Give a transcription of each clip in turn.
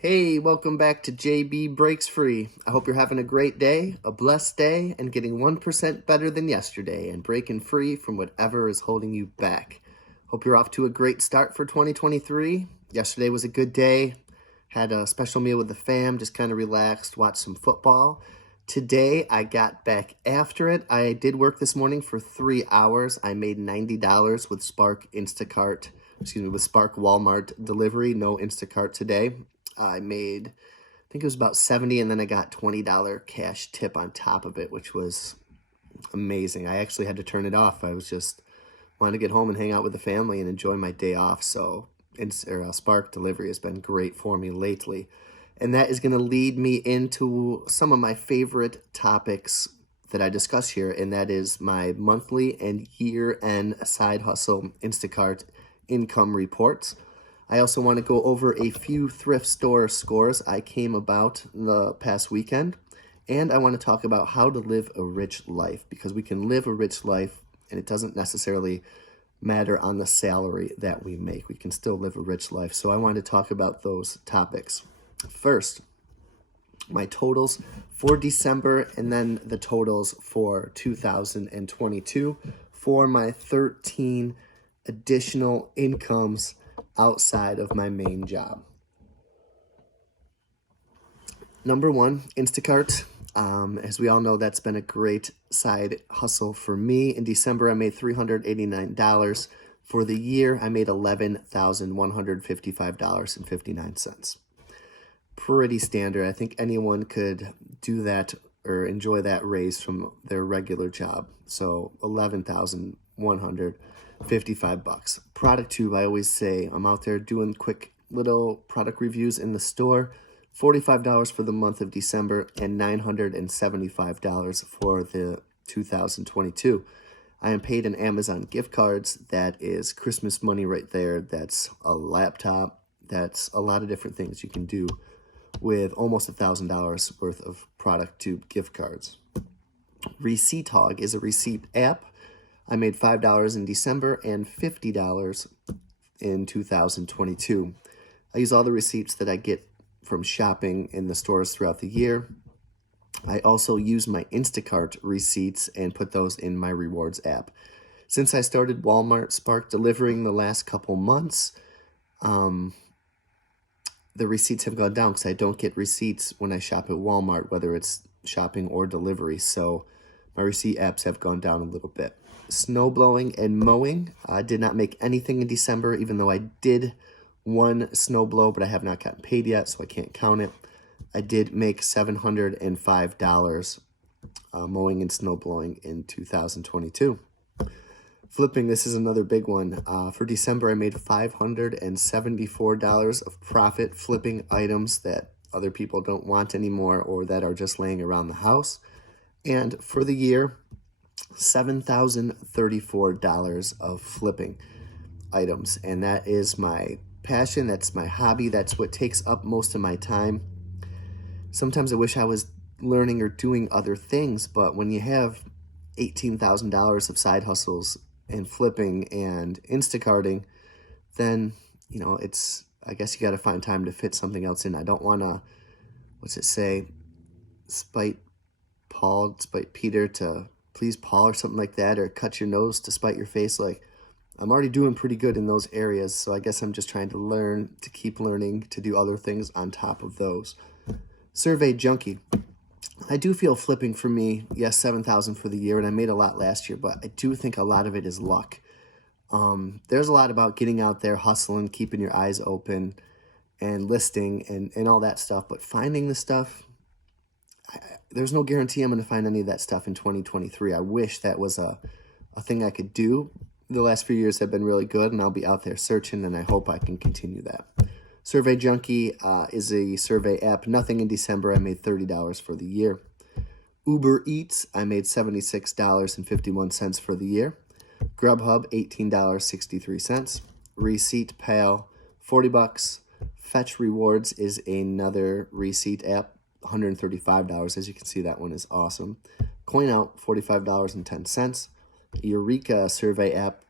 Hey, welcome back to JB Breaks Free. I hope you're having a great day, a blessed day, and getting 1% better than yesterday and breaking free from whatever is holding you back. Hope you're off to a great start for 2023. Yesterday was a good day. Had a special meal with the fam, just kind of relaxed, watched some football. Today, I got back after it. I did work this morning for 3 hours. I made $90 with Spark Walmart delivery. No Instacart today. I made, I think it was about 70, and then I got $20 cash tip on top of it, which was amazing. I actually had to turn it off. I was just wanted to get home and hang out with the family and enjoy my day off. So Spark delivery has been great for me lately. And that is going to lead me into some of my favorite topics that I discuss here, and that is my monthly and year-end side hustle Instacart income reports. I also want to go over a few thrift store scores I came about the past weekend. And I want to talk about how to live a rich life, because we can live a rich life and it doesn't necessarily matter on the salary that we make. We can still live a rich life. So I want to talk about those topics. First, my totals for December and then the totals for 2022 for my 13 additional incomes outside of my main job. Number one, Instacart. As we all know, that's been a great side hustle for me. In December, I made $389. For the year, I made $11,155.59. Pretty standard. I think anyone could do that or enjoy that raise from their regular job. So $11,155. Product tube, I always say, I'm out there doing quick little product reviews in the store. $45 for the month of December and $975 for the 2022. I am paid in Amazon gift cards. That is Christmas money right there. That's a laptop. That's a lot of different things you can do with almost $1,000 worth of product tube gift cards. Receipt Hog is a receipt app. I made $5 in December and $50 in 2022. I use all the receipts that I get from shopping in the stores throughout the year. I also use my Instacart receipts and put those in my rewards app. Since I started Walmart Spark delivering the last couple months, the receipts have gone down because I don't get receipts when I shop at Walmart, whether it's shopping or delivery. So my receipt apps have gone down a little bit. Snow blowing and mowing. I did not make anything in December, even though I did one snow blow, but I have not gotten paid yet, so I can't count it. I did make $705 mowing and snow blowing in 2022. Flipping, this is another big one. For December, I made $574 of profit flipping items that other people don't want anymore or that are just laying around the house. And for the year, $7,034 of flipping items. And that is my passion. That's my hobby. That's what takes up most of my time. Sometimes I wish I was learning or doing other things, but when you have $18,000 of side hustles and flipping and Instacarting, then, I guess you got to find time to fit something else in. I don't want to, spite Peter to please Paul or something like that, or cut your nose to spite your face. Like, I'm already doing pretty good in those areas, so I guess I'm just trying to keep learning to do other things on top of those. Survey Junkie. I do feel flipping for me, yes, $7,000 for the year, and I made a lot last year, but I do think a lot of it is luck. There's a lot about getting out there, hustling, keeping your eyes open, and listing and all that stuff, but finding the stuff, there's no guarantee I'm going to find any of that stuff in 2023. I wish that was a thing I could do. The last few years have been really good, and I'll be out there searching, and I hope I can continue that. Survey Junkie is a survey app. Nothing in December. I made $30 for the year. Uber Eats, I made $76.51 for the year. Grubhub, $18.63. Receipt Pal, $40. Fetch Rewards is another receipt app, $135. As you can see, that one is awesome. CoinOut, $45.10. Eureka survey app,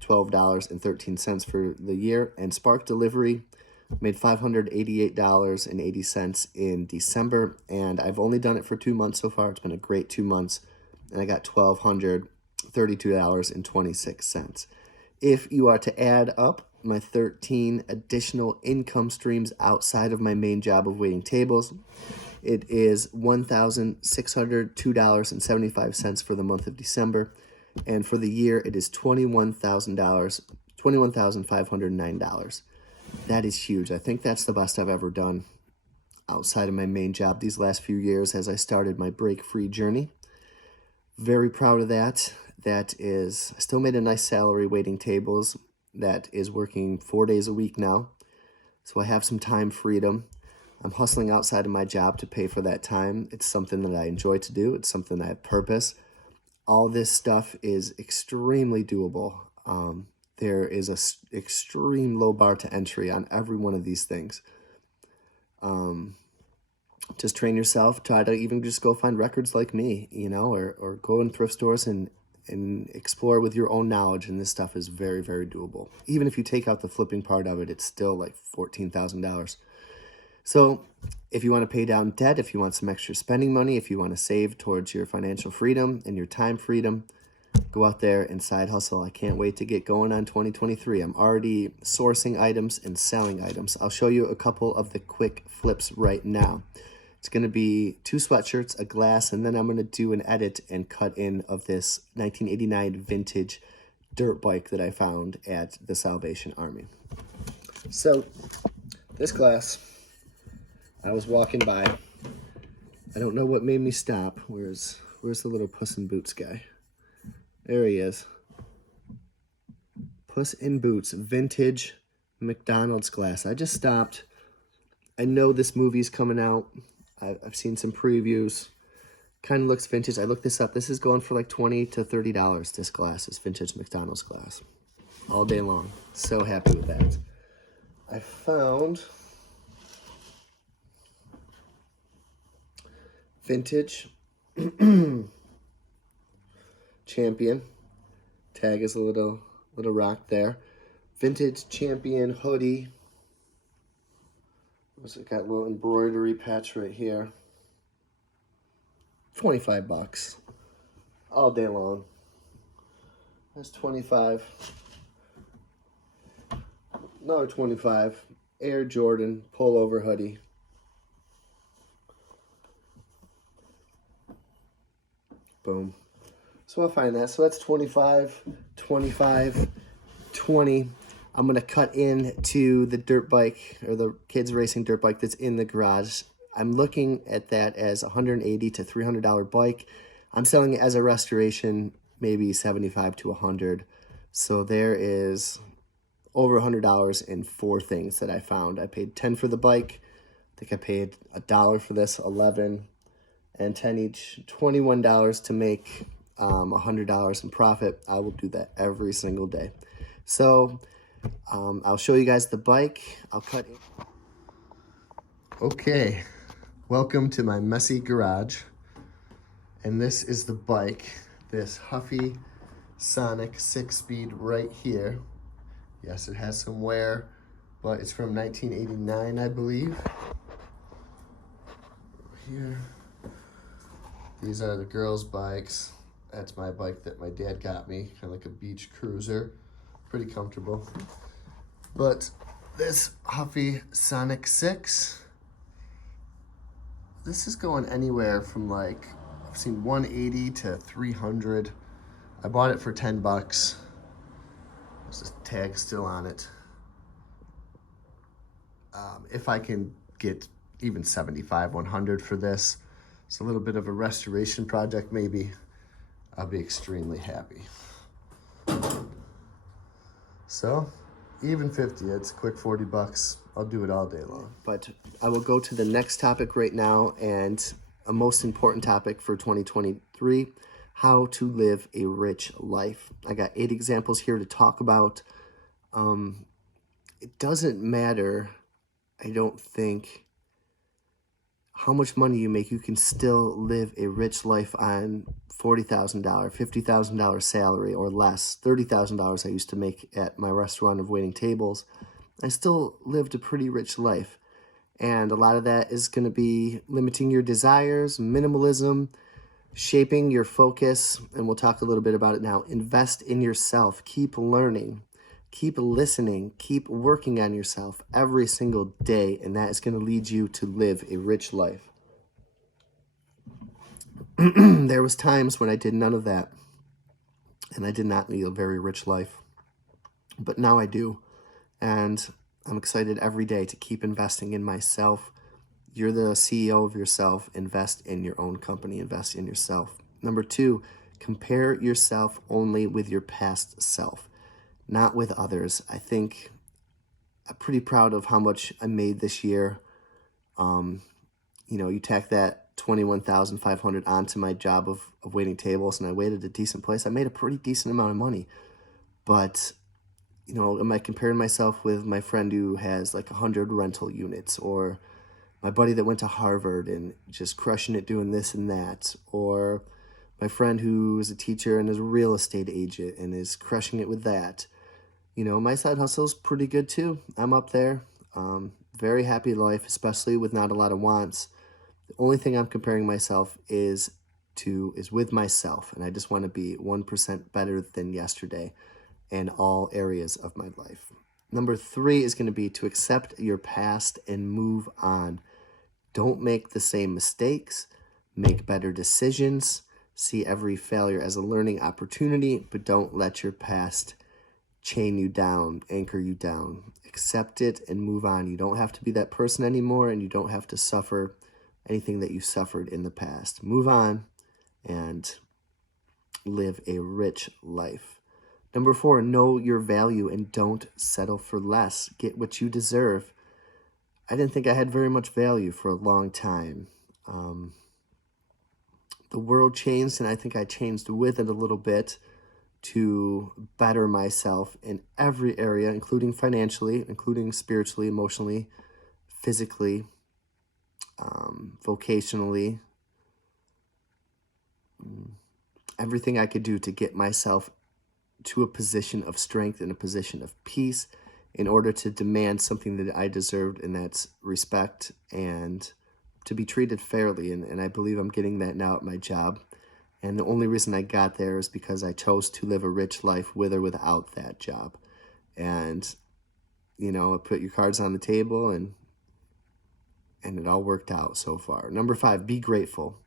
$12.13 for the year. And Spark Delivery, Made $588.80 in December, and I've only done it for 2 months so far. It's been a great 2 months, and I got $1,232.26. If you are to add up my 13 additional income streams outside of my main job of waiting tables, it is $1,602.75 for the month of December, and for the year, it is $21,509. That is huge. I think that's the best I've ever done outside of my main job these last few years as I started my break-free journey. Very proud of that. I still made a nice salary waiting tables that is working 4 days a week now. So I have some time freedom. I'm hustling outside of my job to pay for that time. It's something that I enjoy to do. It's something I have purpose. All this stuff is extremely doable. There is a extreme low bar to entry on every one of these things. Just train yourself. Try to even just go find records like me, or go in thrift stores and explore with your own knowledge. And this stuff is very, very doable. Even if you take out the flipping part of it, it's still like $14,000. So if you want to pay down debt, if you want some extra spending money, if you want to save towards your financial freedom and your time freedom, go out there and side hustle. I can't wait to get going on 2023. I'm already sourcing items and selling items. I'll show you a couple of the quick flips right now. It's going to be 2 sweatshirts, a glass, and then I'm going to do an edit and cut in of this 1989 vintage dirt bike that I found at the Salvation Army. So this glass, I was walking by. I don't know what made me stop. Where's the little Puss in Boots guy? There he is. Puss in Boots, vintage McDonald's glass. I just stopped. I know this movie's coming out. I've seen some previews. Kind of looks vintage. I looked this up. This is going for like $20 to $30. This glass is vintage McDonald's glass. All day long. So happy with that. I found vintage Champion. Tag is a little rock there. Vintage Champion hoodie. It got a little embroidery patch right here. $25. All day long. That's $25. Another $25. Air Jordan pullover hoodie. Boom. So I'll find that. So that's 25, 25, 20. I'm going to cut into the dirt bike or the kids racing dirt bike that's in the garage. I'm looking at that as $180 to $300 bike. I'm selling it as a restoration, maybe $75 to $100. So there is over $100 in 4 things that I found. I paid $10 for the bike. I think I paid $1 for this, $11, and $10 each, $21 to make $100 in profit. I will do that every single day. So I'll show you guys the bike. I'll cut in. Okay, welcome to my messy garage. And this is the bike, this Huffy Sonic 6-speed right here. Yes, it has some wear, but it's from 1989, I believe. Here. These are the girls' bikes. That's my bike that my dad got me, kind of like a beach cruiser. Pretty comfortable. But this Huffy Sonic 6, this is going anywhere from like, I've seen 180 to 300. I bought it for $10. There's this tag still on it. If I can get even 75, 100 for this, it's a little bit of a restoration project maybe, I'll be extremely happy. So, even 50, it's a quick $40. I'll do it all day long. But I will go to the next topic right now, and a most important topic for 2023, how to live a rich life. I got 8 examples here to talk about. It doesn't matter, I don't think, how much money you make. You can still live a rich life on $40,000, $50,000 salary or less. $30,000 I used to make at my restaurant of waiting tables. I still lived a pretty rich life. And a lot of that is going to be limiting your desires, minimalism, shaping your focus. And we'll talk a little bit about it now. Invest in yourself. Keep learning. Keep listening. Keep working on yourself every single day. And that is going to lead you to live a rich life. There was times when I did none of that. And I did not lead a very rich life. But now I do. And I'm excited every day to keep investing in myself. You're the CEO of yourself. Invest in your own company. Invest in yourself. Number 2, compare yourself only with your past self, not with others. I think I'm pretty proud of how much I made this year. You tack that 21,500 onto my job of waiting tables, and I waited a decent place. I made a pretty decent amount of money. But am I comparing myself with my friend who has like 100 rental units, or my buddy that went to Harvard and just crushing it doing this and that, or my friend who is a teacher and is a real estate agent and is crushing it with that? My side hustle is pretty good too. I'm up there. Very happy life, especially with not a lot of wants. The only thing I'm comparing myself is with myself, and I just want to be 1% better than yesterday in all areas of my life. Number 3 is going to be to accept your past and move on. Don't make the same mistakes. Make better decisions. See every failure as a learning opportunity, but don't let your past chain you down, anchor you down. Accept it and move on. You don't have to be that person anymore, and you don't have to suffer anything that you suffered in the past. Move on and live a rich life. Number 4, know your value and don't settle for less. Get what you deserve. I didn't think I had very much value for a long time. The world changed, and I think I changed with it a little bit to better myself in every area, including financially, including spiritually, emotionally, physically, vocationally. Everything I could do to get myself to a position of strength and a position of peace in order to demand something that I deserved, and that's respect and to be treated fairly. And I believe I'm getting that now at my job. And the only reason I got there is because I chose to live a rich life with or without that job. And, I put your cards on the table, and it all worked out so far. Number 5, be grateful,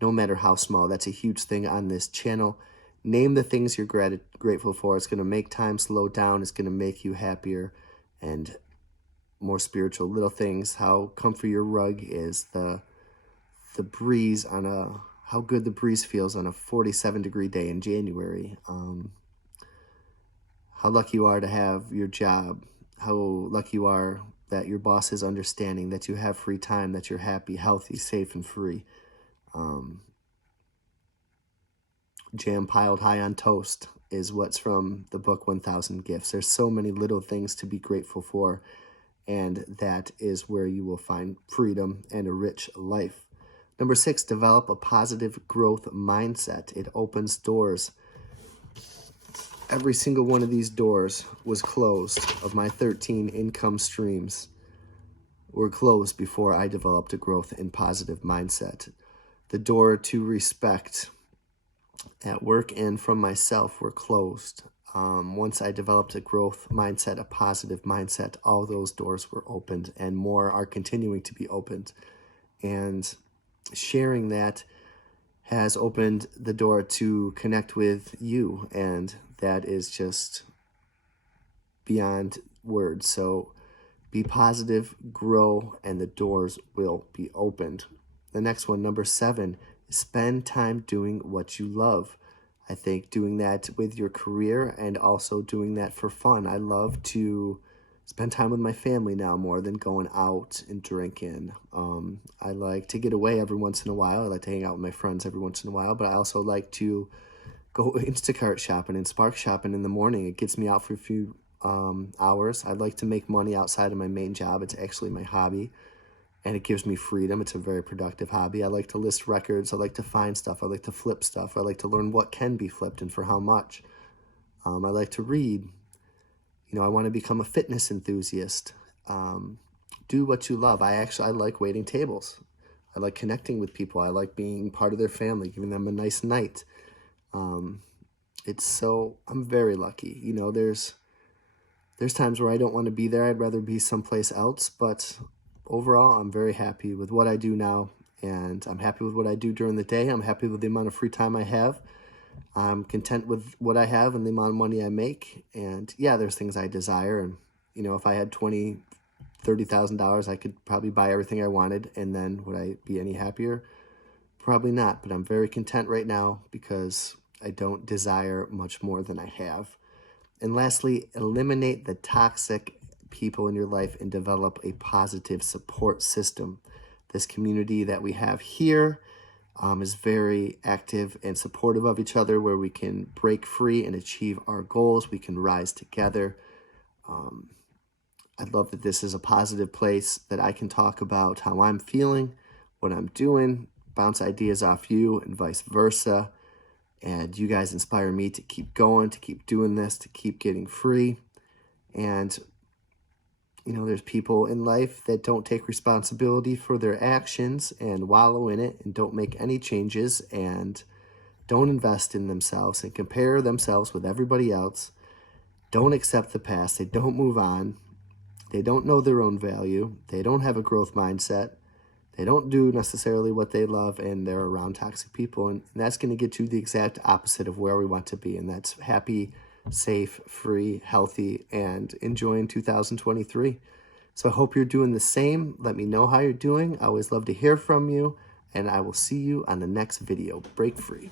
no matter how small. That's a huge thing on this channel. Name the things you're grateful for. It's going to make time slow down. It's going to make you happier and more spiritual. Little things, how comfy your rug is, the breeze how good the breeze feels on a 47-degree day in January. How lucky you are to have your job. How lucky you are that your boss is understanding, that you have free time, that you're happy, healthy, safe, and free. Jam piled high on toast is what's from the book 1,000 Gifts. There's so many little things to be grateful for, and that is where you will find freedom and a rich life. Number 6, develop a positive growth mindset. It opens doors. Every single one of these doors was closed. Of my 13 income streams were closed before I developed a growth and positive mindset. The door to respect at work and from myself were closed. Once I developed a growth mindset, a positive mindset, all those doors were opened, and more are continuing to be opened. And sharing that has opened the door to connect with you, and that is just beyond words. So be positive, grow, and the doors will be opened. The next one, number 7, spend time doing what you love. I think doing that with your career and also doing that for fun. I love to spend time with my family now more than going out and drinking. I like to get away every once in a while. I like to hang out with my friends every once in a while, but I also like to go Instacart shopping and Spark shopping in the morning. It gets me out for a few hours. I like to make money outside of my main job. It's actually my hobby, and it gives me freedom. It's a very productive hobby. I like to list records. I like to find stuff. I like to flip stuff. I like to learn what can be flipped and for how much. I like to read. I want to become a fitness enthusiast. Do what you love. I like waiting tables. I like connecting with people. I like being part of their family, giving them a nice night. I'm very lucky. There's times where I don't want to be there. I'd rather be someplace else. But overall, I'm very happy with what I do now. And I'm happy with what I do during the day. I'm happy with the amount of free time I have. I'm content with what I have and the amount of money I make. And yeah, there's things I desire. And, if I had $30,000, I could probably buy everything I wanted. And then would I be any happier? Probably not. But I'm very content right now because I don't desire much more than I have. And lastly, eliminate the toxic people in your life and develop a positive support system. This community that we have here is very active and supportive of each other, where we can break free and achieve our goals. We can rise together. I love that this is a positive place that I can talk about how I'm feeling, what I'm doing, bounce ideas off you, and vice versa. And you guys inspire me to keep going, to keep doing this, to keep getting free. And, there's people in life that don't take responsibility for their actions and wallow in it and don't make any changes and don't invest in themselves and compare themselves with everybody else, don't accept the past, they don't move on, they don't know their own value, they don't have a growth mindset, they don't do necessarily what they love, and they're around toxic people. And that's going to get you the exact opposite of where we want to be. And that's happy, safe, free, healthy, and enjoying 2023. So I hope you're doing the same. Let me know how you're doing. I always love to hear from you. And I will see you on the next video. Break free.